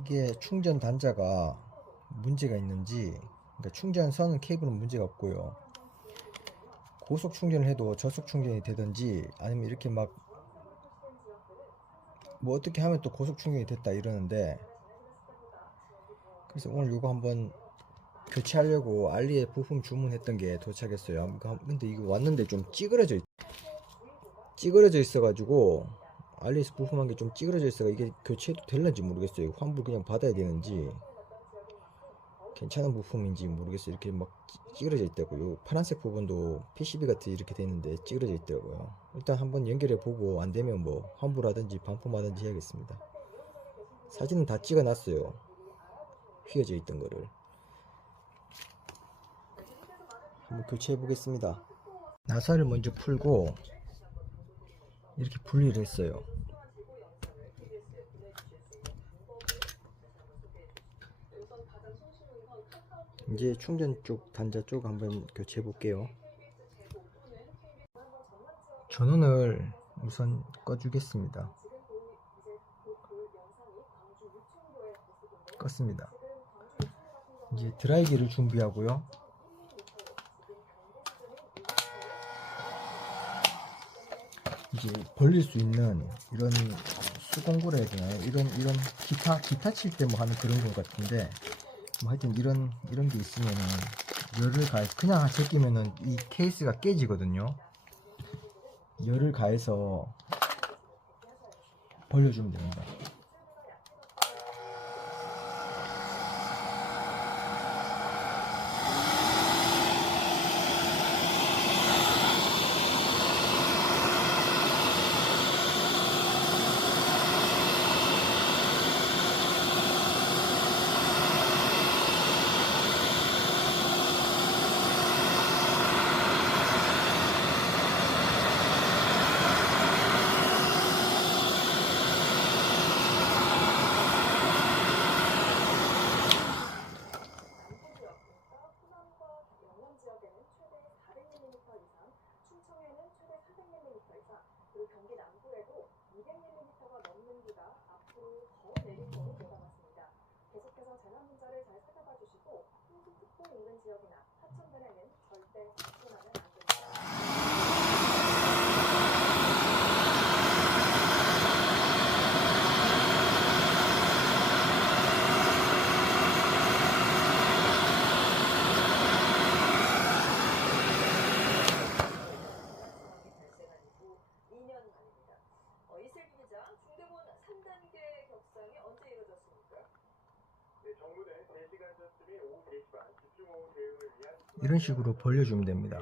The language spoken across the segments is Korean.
이게 충전 단자가 문제가 있는지, 그러니까 충전선 케이블은 문제가 없고요. 고속 충전을 해도 저속 충전이 되든지, 아니면 이렇게 막 뭐 어떻게 하면 또 고속 충전이 됐다 이러는데, 그래서 오늘 이거 한번 교체하려고 알리에 부품 주문했던 게 도착했어요. 근데 이거 왔는데 좀 찌그러져 있어가지고, 알리에서 부품한 게 좀 찌그러져 있어가 이게 교체해도 될는지 모르겠어요. 환불 그냥 받아야 되는지, 괜찮은 부품인지 모르겠어요. 이렇게 막 찌그러져 있더라고요. 파란색 부분도 PCB 같이 이렇게 돼 있는데 찌그러져 있더라고요. 일단 한번 연결해 보고 안 되면 뭐 환불하든지 반품하든지 해야겠습니다. 사진은 다 찍어 놨어요. 휘어져 있던 거를 한번 교체해 보겠습니다. 나사를 먼저 풀고 이렇게 분리를 했어요. 이제 충전 쪽 단자 쪽 한번 교체해 볼게요. 전원을 우선 꺼주겠습니다. 껐습니다. 이제 드라이기를 준비하고요. 이제 벌릴 수 있는 이런 수공구라 해야 되나요? 이런 기타 칠 때 뭐 하는 그런 것 같은데, 뭐 하여튼 이런 게 있으면은 열을 가해서 그냥 제끼면은 이 케이스가 깨지거든요. 열을 가해서 벌려주면 됩니다. 이런 식으로 벌려주면 됩니다.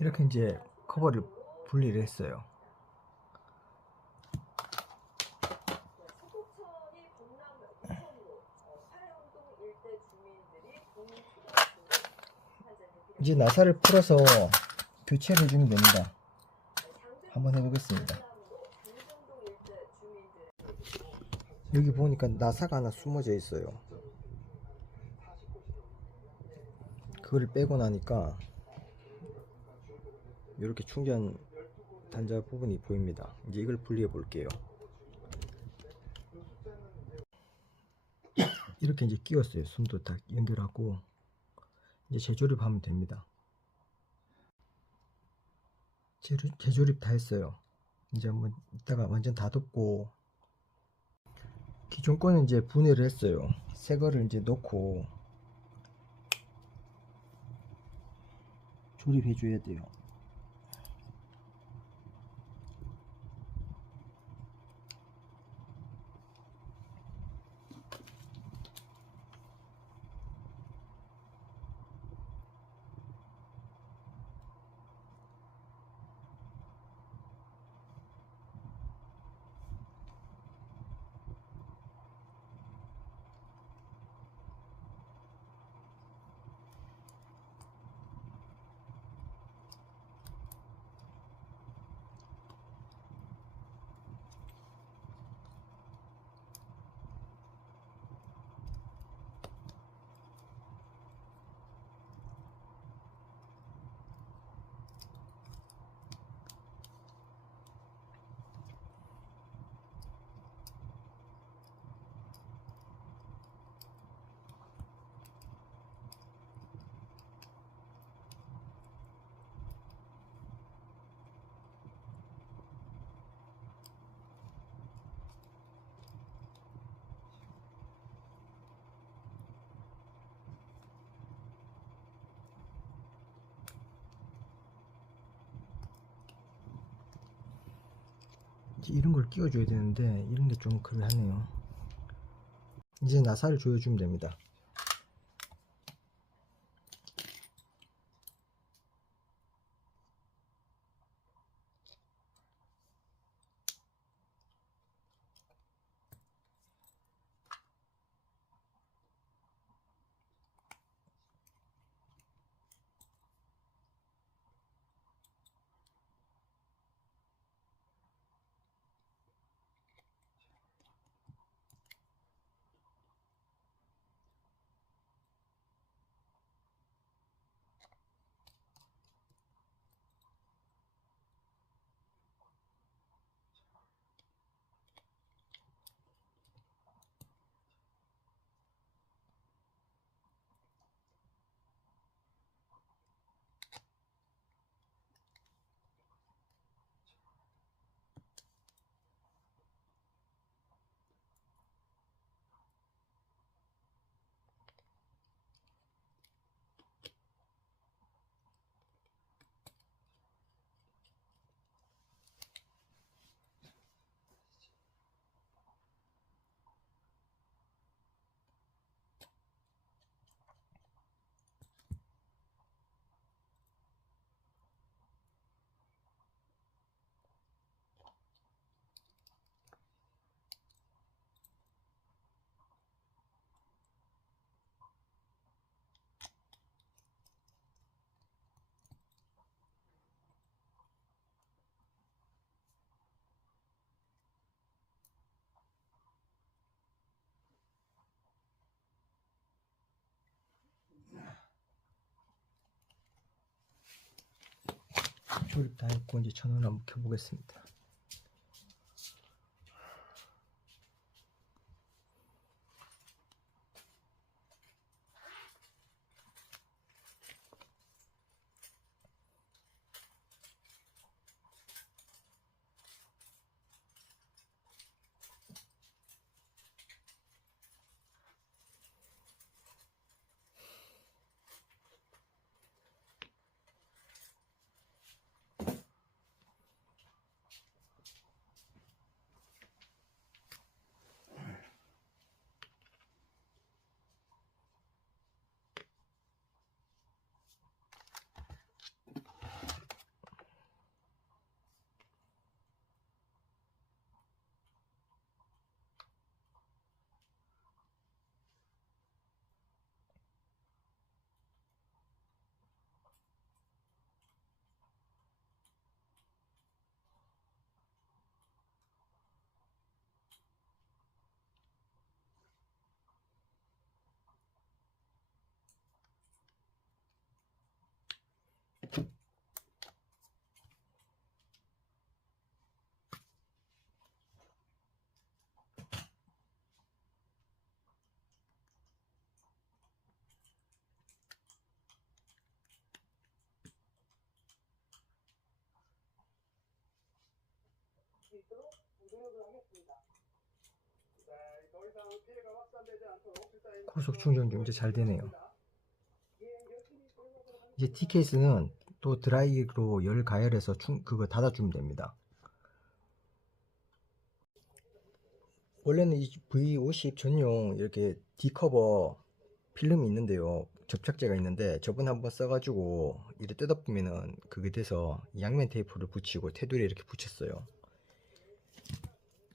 이렇게 이제 커버를 분리를 했어요. 이제 나사를 풀어서 교체를 해주면 됩니다. 한번 해보겠습니다. 여기 보니까 나사가 하나 숨어져 있어요. 그거를 빼고 나니까 이렇게 충전 단자 부분이 보입니다. 이제 이걸 분리해 볼게요. 이렇게 이제 끼웠어요. 숨도 다 연결하고 이제 재조립하면 됩니다. 재조립 다 했어요. 이제 한번 이따가 완전 다 덮고, 기존 거는 이제 분해를 했어요. 새 거를 이제 넣고 조립해 줘야 돼요. 이제 이런 걸 끼워 줘야 되는데 이런 게 좀 그러하네요. 이제 나사를 조여주면 됩니다. 조립 다 했고 이제 전원 한번 켜보겠습니다. 고속 충전 좀 이제 잘 되네요. 이제 T케이스는 또 드라이로 열 가열해서 그거 닫아주면 됩니다. 원래는 이 V50 전용 이렇게 D커버 필름이 있는데요, 접착제가 있는데 저번에 한번 써가지고 이렇게 뜯어보면은 그게 돼서 양면 테이프를 붙이고 테두리에 이렇게 붙였어요.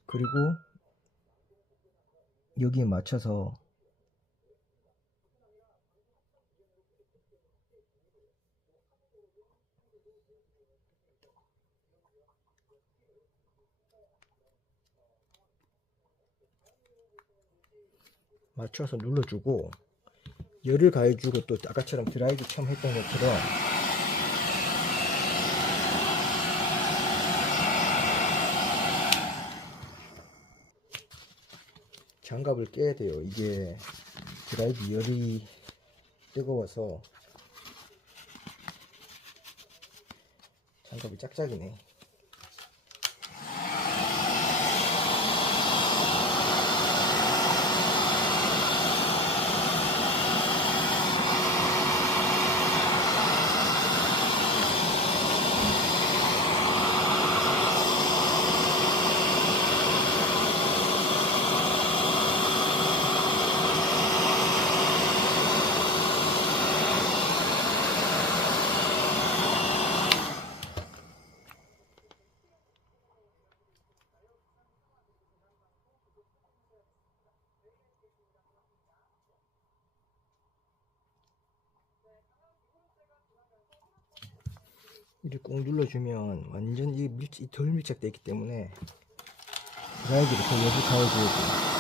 그리고 여기에 맞춰서 눌러주고 열을 가해주고 또 아까처럼 드라이기 처음 했던 것처럼 장갑을 깨야 돼요. 이게 드라이기 열이 뜨거워서 장갑이 짝짝이네. 이렇게 꾹 눌러주면 완전 이 덜 밀착되어 있기 때문에 드라이기를 더 열을 가해줘야 돼요.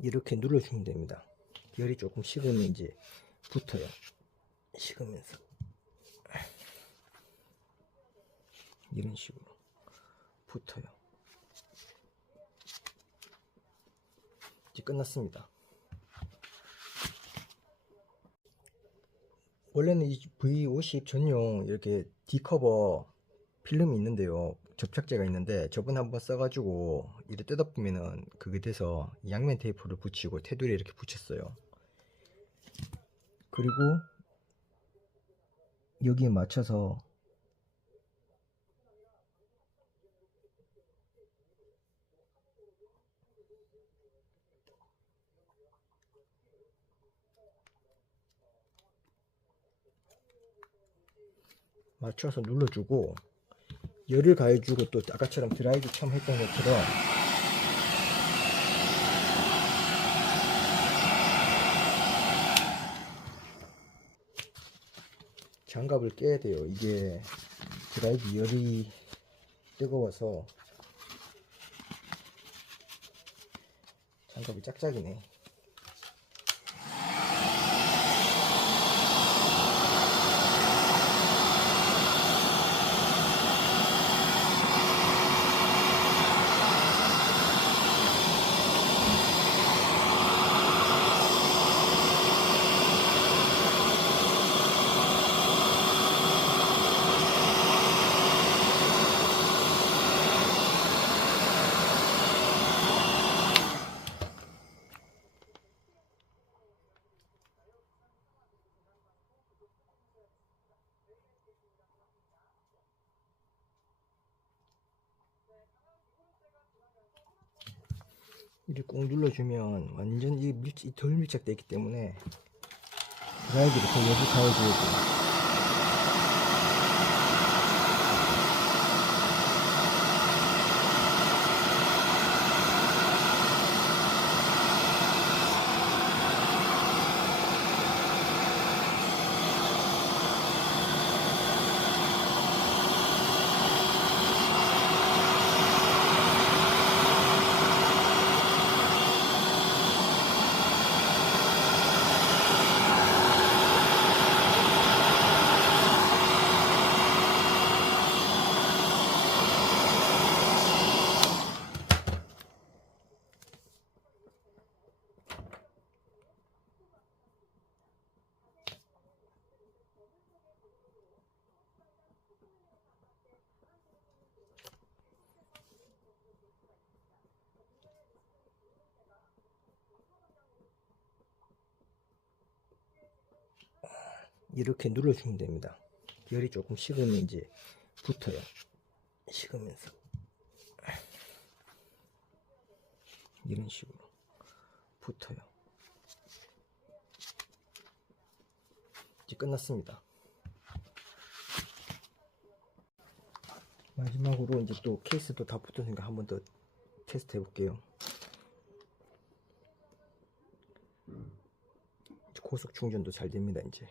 이렇게 눌러주면 됩니다. 열이 조금 식으면 이제 붙어요. 식으면서 이런 식으로 붙어요. 이제 끝났습니다. 원래는 이 V50 전용 이렇게 D커버 필름이 있는데요, 접착제가 있는데 저번에 한번 써가지고 이렇게 뜯어보면은 그게 돼서 양면 테이프를 붙이고 테두리에 이렇게 붙였어요. 그리고 여기에 맞춰서 눌러주고 열을 가해주고 또 아까처럼 드라이기 처음 했던 것처럼 장갑을 깨야 돼요. 이게 드라이기 열이 뜨거워서 장갑이 짝짝이네. 이렇게 꾹 눌러주면 완전 덜 밀착되어 있기 때문에 드라이기를 더 여기 가해줘야 돼요. 이렇게 눌러주면 됩니다. 열이 조금 식으면 이제 붙어요. 식으면서 이런 식으로 붙어요. 이제 끝났습니다. 마지막으로 이제 또 케이스도 다 붙었으니까 한 번 더 테스트 해볼게요. 고속 충전도 잘 됩니다. 이제